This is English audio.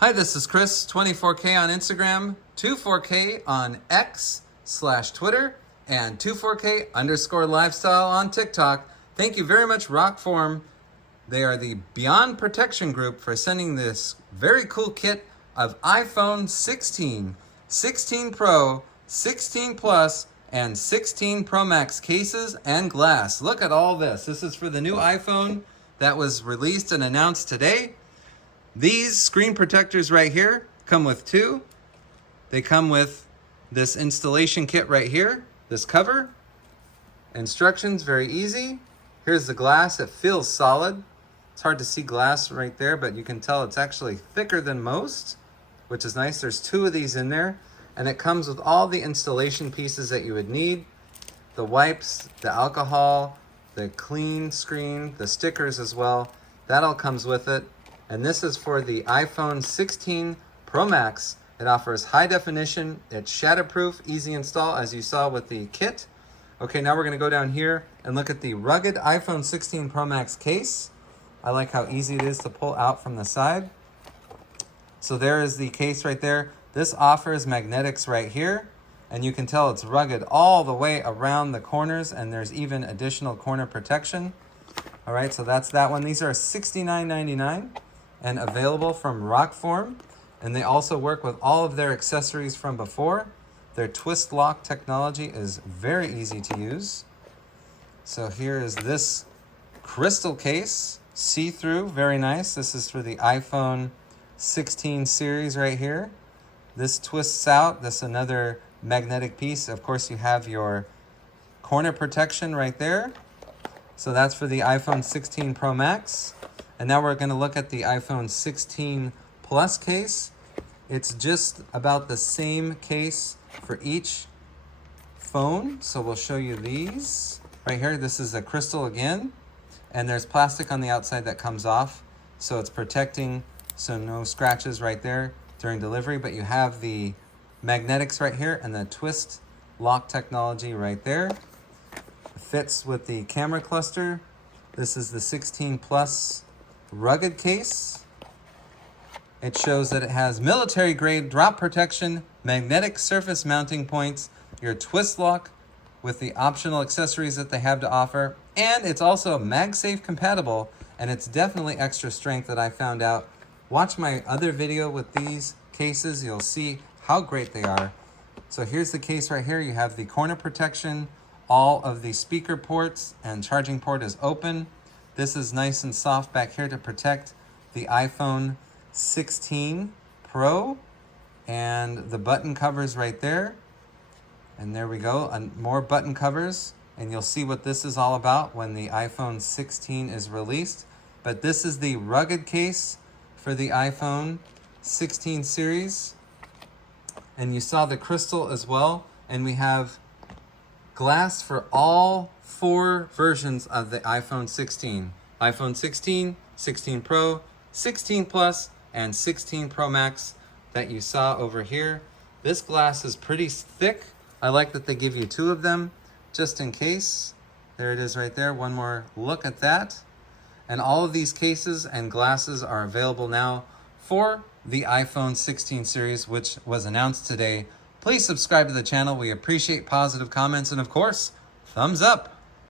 Hi, this is Chris, 24K on Instagram, 24K on X/Twitter, and 24K_lifestyle on TikTok. Thank you very much, RokForm. They are the Beyond Protection Group for sending this very cool kit of iPhone 16, 16 Pro, 16 Plus, and 16 Pro Max cases and glass. Look at all this. This is for the new iPhone that was released and announced today. These screen protectors right here come with two. They come with this installation kit right here, this cover. Instructions, very easy. Here's the glass. It feels solid. It's hard to see glass right there, but you can tell it's actually thicker than most, which is nice. There's two of these in there, and it comes with all the installation pieces that you would need. The wipes, the alcohol, the clean screen, the stickers as well. That all comes with it. And this is for the iPhone 16 Pro Max. It offers high definition, it's shatterproof, easy install as you saw with the kit. Okay, now we're gonna go down here and look at the rugged iPhone 16 Pro Max case. I like how easy it is to pull out from the side. So there is the case right there. This offers magnetics right here, and you can tell it's rugged all the way around the corners, and there's even additional corner protection. All right, so that's that one. These are $69.99. and available from RokForm, and they also work with all of their accessories from before. Their twist lock technology is very easy to use. So here is this crystal case, see-through, very nice. This is for the iPhone 16 series right here. This twists out, this another magnetic piece. Of course, you have your corner protection right there. So that's for the iPhone 16 Pro Max. And now we're going to look at the iPhone 16 Plus case. It's just about the same case for each phone. So we'll show you these. Right here, this is a crystal again. And there's plastic on the outside that comes off. So it's protecting, so no scratches right there during delivery. But you have the magnetics right here and the twist lock technology right there. It fits with the camera cluster. This is the 16 Plus rugged case. It shows that it has military grade drop protection, magnetic surface mounting points, your twist lock with the optional accessories that they have to offer, and it's also MagSafe compatible, and it's definitely extra strength that I found out. Watch my other video with these cases, you'll see how great they are. So here's the case right here. You have the corner protection, all of the speaker ports and charging port is open. This is nice and soft back here to protect the iPhone 16 Pro, and the button covers right there. And there we go, more button covers, and you'll see what this is all about when the iPhone 16 is released. But this is the rugged case for the iPhone 16 series. And you saw the crystal as well, and we have glass for all four versions of the iPhone 16. iPhone 16, 16 Pro, 16 Plus, and 16 Pro Max that you saw over here. This glass is pretty thick. I like that they give you two of them just in case. There it is right there. One more look at that. And all of these cases and glasses are available now for the iPhone 16 series, which was announced today. Please subscribe to the channel. We appreciate positive comments and, of course, thumbs up.